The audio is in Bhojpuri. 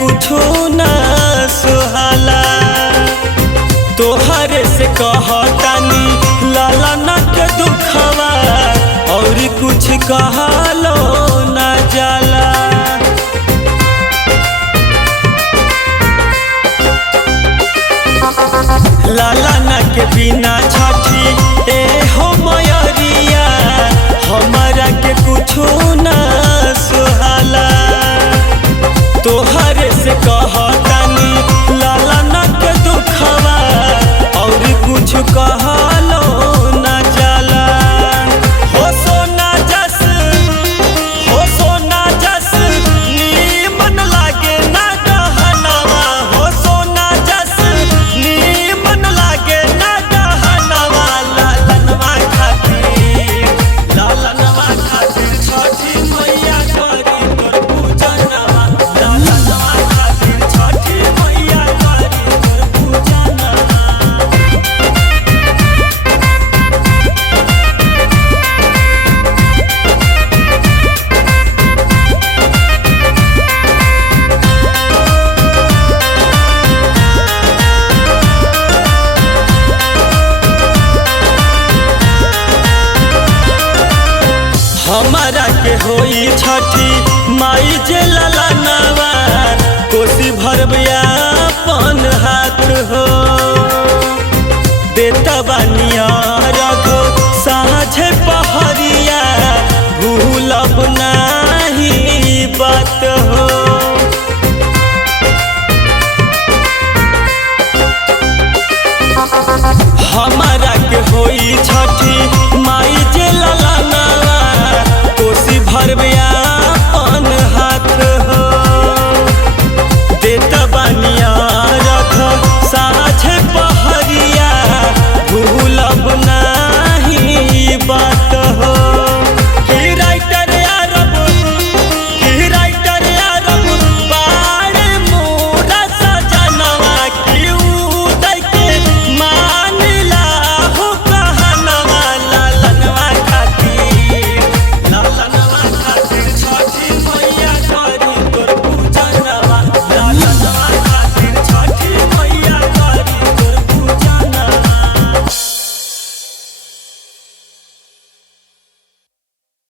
कुछो ना सुहाला। तोहरे से कहतानी लाला ना के दुखवा और कुछ कहलो ना जाला। लाला ना के बिना छठी ए हो मयरिया हमारा के कुछो ना सुहाला। तोहरे से कहतानी लाला ना के दुखवा और कुछ कहलो ना जाला। हो सोना जस नीमन लागे ना गहनवा। हो सोना जस नीमन लागे ना गहनवा। लालनवा खातिर छठी मैया करी तोर पूजनवा। लालनवा खातिर छठी मैया करी तोर पूजनवा। हमारा के होई छठी माई जे ललनवा। कोसी भरबिया अपन हाथ